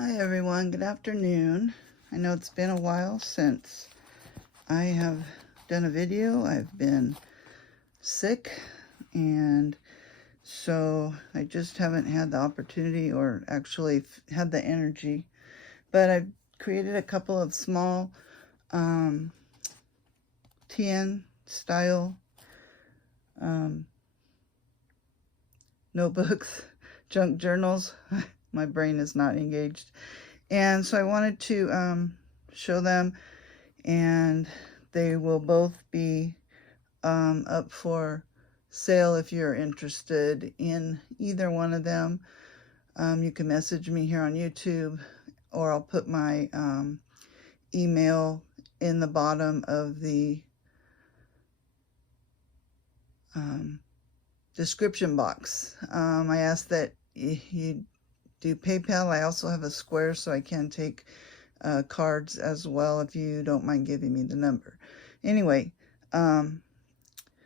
Hi everyone, good afternoon. I know it's been a while since I have done a video. I've been sick, and so I just haven't had the opportunity or actually had the energy. But I've created a couple of small TN style notebooks, junk journals. My brain is not engaged. And so I wanted to show them, and they will both be up for sale if you're interested in either one of them. You can message me here on YouTube, or I'll put my email in the bottom of the description box. I ask that you do PayPal. I also have a Square, so I can take cards as well if you don't mind giving me the number. Anyway, I'm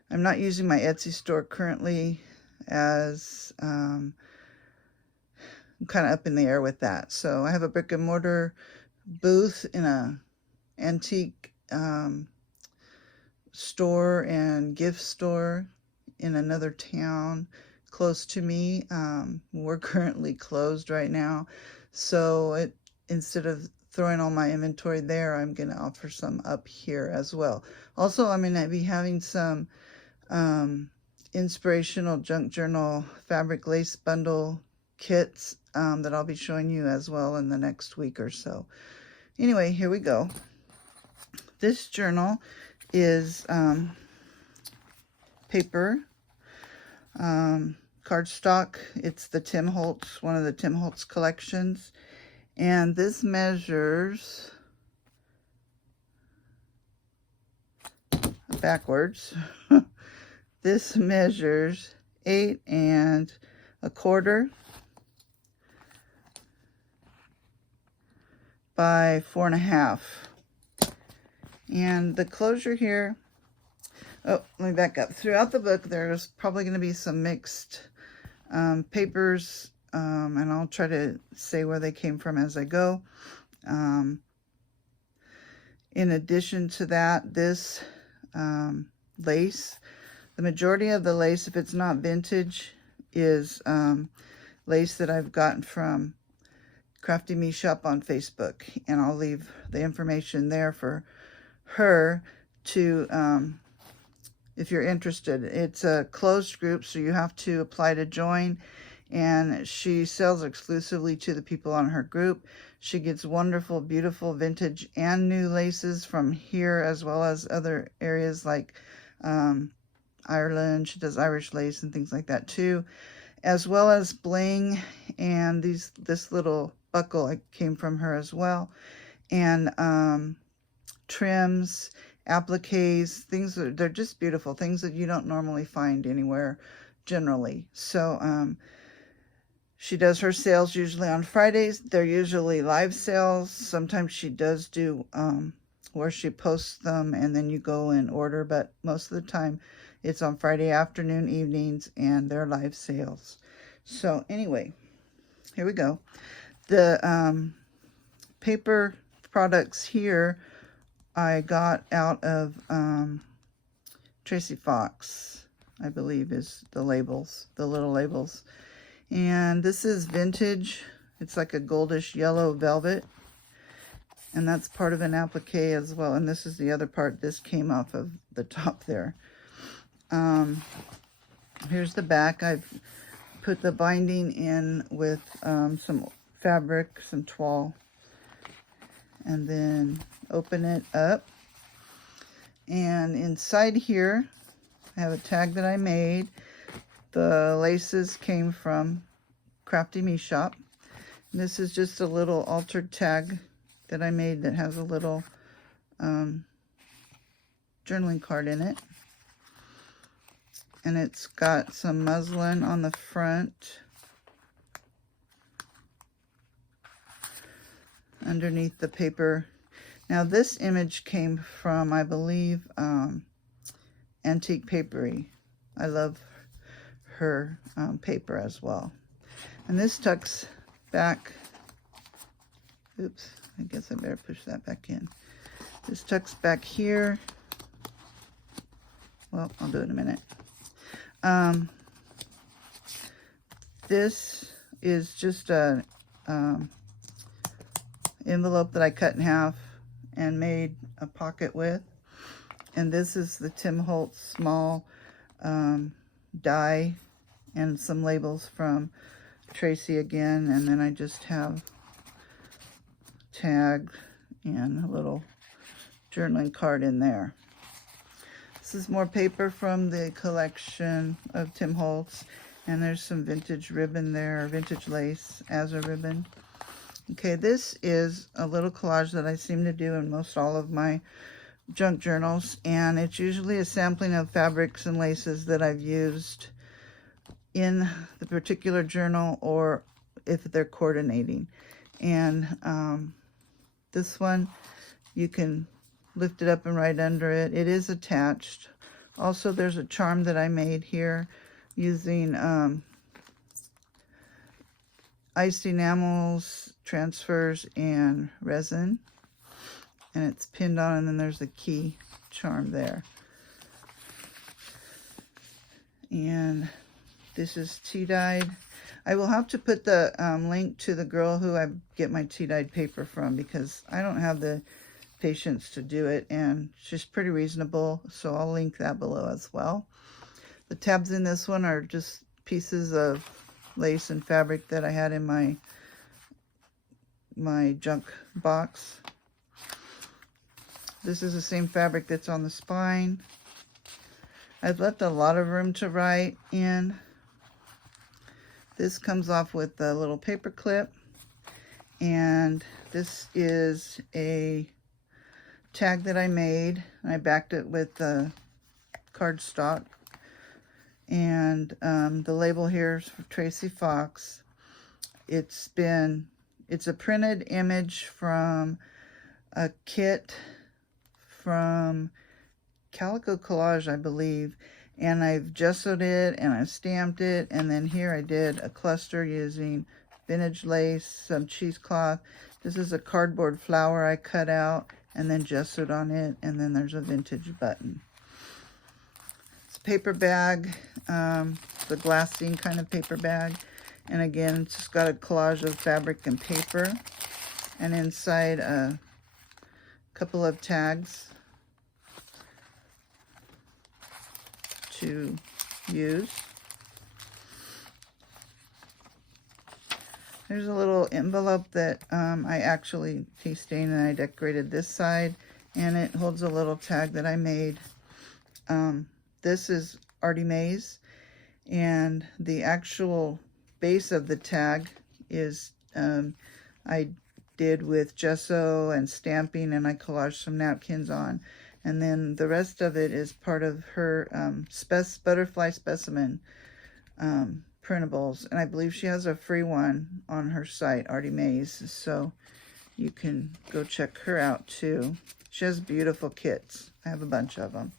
not using my Etsy store currently, as I'm kind of up in the air with that. So I have a brick and mortar booth in a antique store and gift store in another town close to me. We're currently closed right now, so instead of throwing all my inventory there, I'm going to offer some up here as well. Also, I'm going to be having some inspirational junk journal fabric lace bundle kits that I'll be showing you as well in the next week or so. Anyway, here we go. This journal is paper, cardstock. It's the Tim Holtz, one of the Tim Holtz collections. And this measures backwards. This measures 8 1/4 by 4 1/2. And the closure here, oh, let me back up. Throughout the book, there's probably going to be some mixed papers, and I'll try to say where they came from as I go. In addition to that, this lace, the majority of the lace, if it's not vintage, is lace that I've gotten from Crafty Me Shop on Facebook, and I'll leave the information there for her to if you're interested. It's a closed group, so you have to apply to join, and she sells exclusively to the people on her group. She gets wonderful, beautiful vintage and new laces from here, as well as other areas like Ireland. She does Irish lace and things like that too, as well as bling, and this little buckle came from her as well, and trims, appliques, things that they're just beautiful, things that you don't normally find anywhere generally. So she does her sales usually on Fridays. They're usually live sales. Sometimes she does do where she posts them and then you go and order, but most of the time it's on Friday afternoon, evenings, and they're live sales. So anyway, here we go. The paper products here I got out of Tracy Fox, I believe is the labels, the little labels. And this is vintage. It's like a goldish yellow velvet, and that's part of an applique as well. And this is the other part. This came off of the top there. Here's the back. I've put the binding in with some fabric, some toile, and then open it up. And inside here, I have a tag that I made. The laces came from Crafty Me Shop. And this is just a little altered tag that I made that has a little journaling card in it. And it's got some muslin on the front. Underneath the paper. Now this image came from, I believe, Antique Papery. I love her paper as well. And this tucks back Oops, I guess I better push that back in. This tucks back here. Well, I'll do it in a minute. This is just a envelope that I cut in half and made a pocket with. And this is the Tim Holtz small die and some labels from Tracy again. And then I just have tag and a little journaling card in there. This is more paper from the collection of Tim Holtz. And there's some vintage ribbon there, vintage lace as a ribbon. Okay, this is a little collage that I seem to do in most all of my junk journals. And it's usually a sampling of fabrics and laces that I've used in the particular journal or if they're coordinating. And this one, you can lift it up and write under it. It is attached. Also, there's a charm that I made here using iced enamels, transfers, and resin. And it's pinned on, and then there's a key charm there. And this is tea-dyed. I will have to put the link to the girl who I get my tea-dyed paper from, because I don't have the patience to do it, and she's pretty reasonable, so I'll link that below as well. The tabs in this one are just pieces of lace and fabric that I had in my junk box. This is the same fabric that's on the spine. I've left a lot of room to write in. This comes off with a little paper clip, and this is a tag that I made. I backed it with cardstock. And the label here is for Tracy Fox. It's a printed image from a kit from Calico Collage, I believe. And I've gessoed it and I've stamped it. And then here I did a cluster using vintage lace, some cheesecloth. This is a cardboard flower I cut out and then gessoed on it. And then there's a vintage button. Paper bag, the glassine kind of paper bag, and again it's just got a collage of fabric and paper, and inside a couple of tags to use. There's a little envelope that I actually tea stained, and I decorated this side, and it holds a little tag that I made. This is Artie Mae's, and the actual base of the tag is I did with gesso and stamping, and I collaged some napkins on. And then the rest of it is part of her butterfly specimen printables. And I believe she has a free one on her site, Artie Mae's, so you can go check her out too. She has beautiful kits. I have a bunch of them.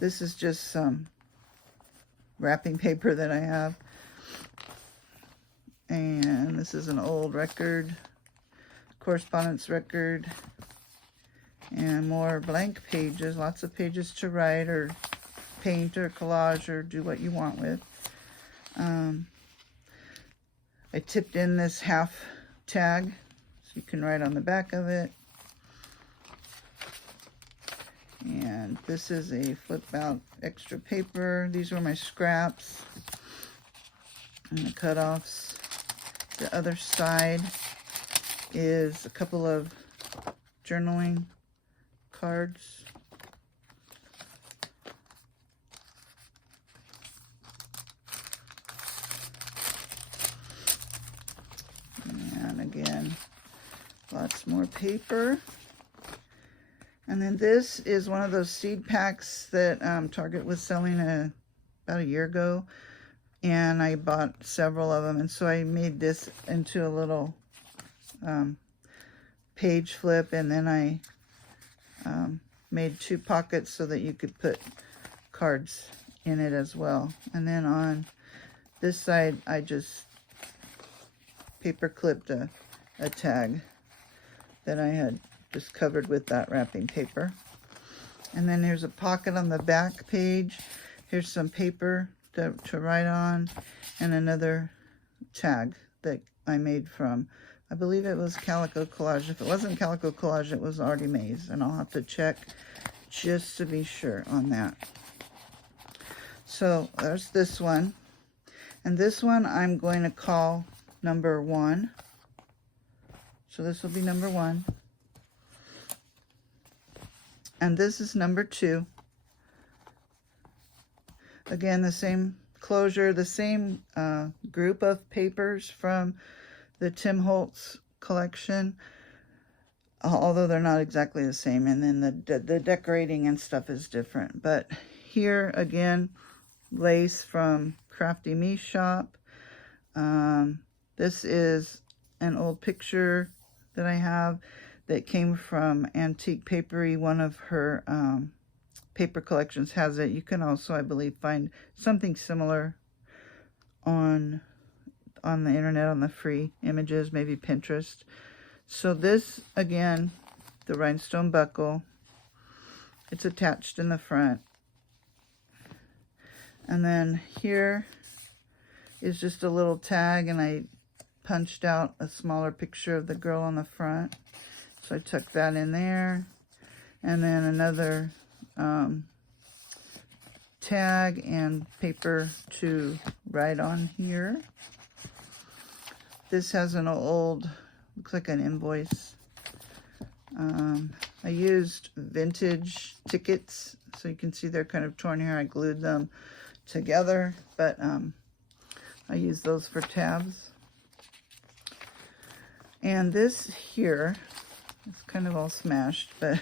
This is just some wrapping paper that I have. And this is an old record, correspondence record. And more blank pages, lots of pages to write or paint or collage or do what you want with. I tipped in this half tag so you can write on the back of it. And this is a flip out extra paper. These were my scraps and the cutoffs. The other side is a couple of journaling cards. And again, lots more paper. And then this is one of those seed packs that Target was selling about a year ago. And I bought several of them. And so I made this into a little page flip. And then I made 2 pockets so that you could put cards in it as well. And then on this side, I just paper clipped a a tag that I had just covered with that wrapping paper. And then there's a pocket on the back page. Here's some paper to write on, and another tag that I made from, I believe it was Calico Collage. If it wasn't Calico Collage, it was Artie Mays, and I'll have to check just to be sure on that. So there's this one, and this one I'm going to call number 1. So this will be number 1. And this is number 2. Again, the same closure, the same group of papers from the Tim Holtz collection, although they're not exactly the same. And then the decorating and stuff is different. But here again, lace from Crafty Me Shop. This is an old picture that I have that came from Antique Papery. One of her paper collections has it. You can also, I believe, find something similar on the internet, on the free images, maybe Pinterest. So this, again, the rhinestone buckle, it's attached in the front. And then here is just a little tag, and I punched out a smaller picture of the girl on the front. So I tucked that in there. And then another tag and paper to write on here. This has an old, looks like an invoice. I used vintage tickets, so you can see they're kind of torn here. I glued them together, but I use those for tabs. And this here, it's kind of all smashed, but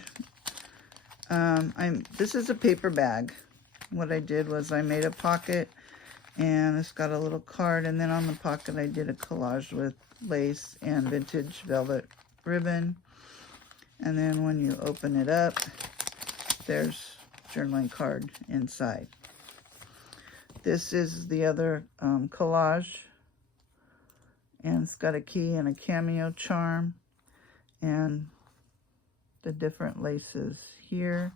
this is a paper bag. What I did was I made a pocket, and it's got a little card, and then on the pocket I did a collage with lace and vintage velvet ribbon. And then when you open it up, there's journaling card inside. This is the other collage, and it's got a key and a cameo charm and the different laces here.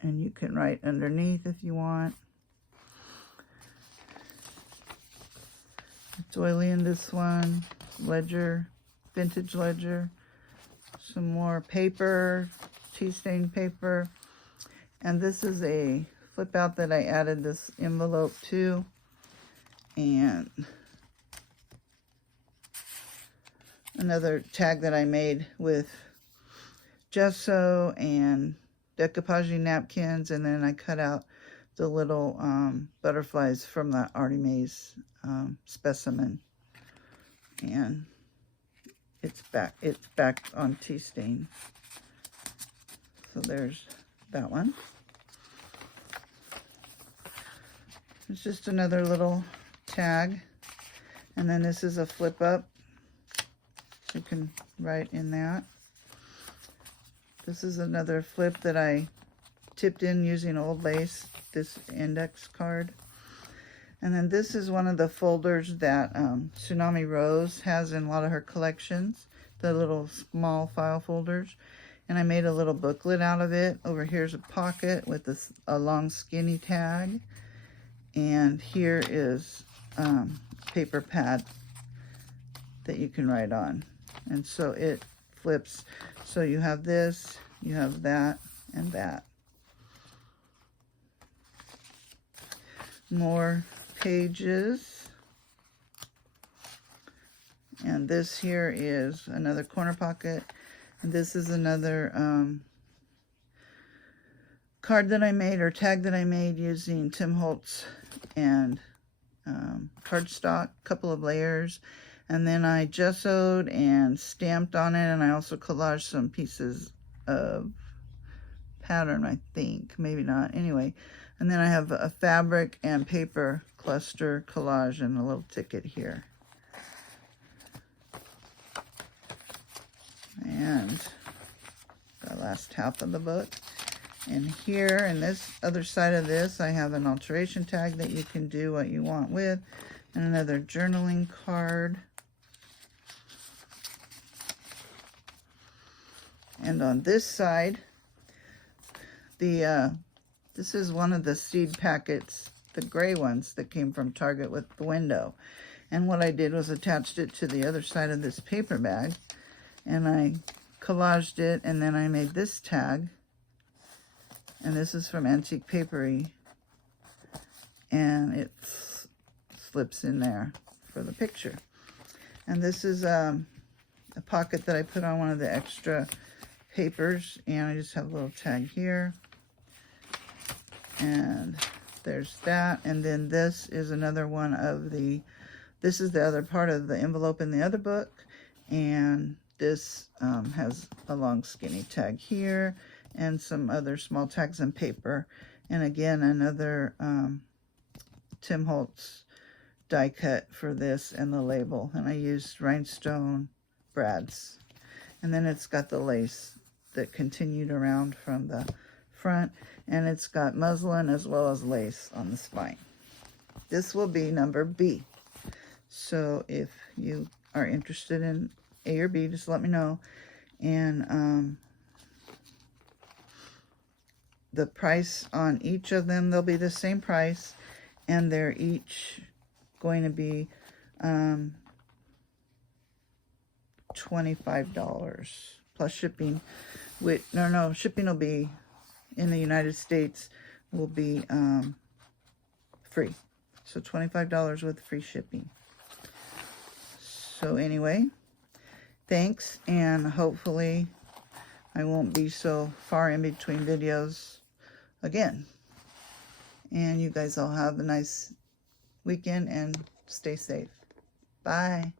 And you can write underneath if you want. Doily in this one, ledger, vintage ledger, some more paper, tea stain paper. And this is a flip out that I added this envelope to. And another tag that I made with gesso and decoupage napkins, and then I cut out the little butterflies from the Artie Mays specimen, and it's back on tea stain. So there's that one. It's just another little tag, and then this is a flip up. You can write in that. This is another flip that I tipped in using old lace, this index card. And then this is one of the folders that Tsunami Rose has in a lot of her collections, the little small file folders. And I made a little booklet out of it. Over here's a pocket with a long skinny tag. And here is paper pad that you can write on. And so it flips. So you have this, you have that, and that. More pages. And this here is another corner pocket. And this is another card that I made, or tag that I made using Tim Holtz and cardstock, couple of layers. And then I gessoed and stamped on it, and I also collaged some pieces of pattern, I think. Maybe not. Anyway, and then I have a fabric and paper cluster collage and a little ticket here. And the last half of the book. And here, in this other side of this, I have an alteration tag that you can do what you want with, and another journaling card. And on this side, this is one of the seed packets, the gray ones that came from Target with the window. And what I did was attached it to the other side of this paper bag, and I collaged it, and then I made this tag, and this is from Antique Papery, and it slips in there for the picture. And this is a pocket that I put on one of the extra papers, and I just have a little tag here, and there's that. And then this is another one of the, this is the other part of the envelope in the other book, and this has a long skinny tag here and some other small tags and paper, and again another Tim Holtz die cut for this and the label, and I used rhinestone brads. And then it's got the lace that continued around from the front, and it's got muslin as well as lace on the spine. This will be number B. So if you are interested in A or B, just let me know. And the price on each of them, they'll be the same price, and they're each going to be $25 plus shipping. No, shipping will be in the United States will be free. So $25 with free shipping. So anyway, thanks, and hopefully I won't be so far in between videos again. And you guys all have a nice weekend and stay safe. Bye.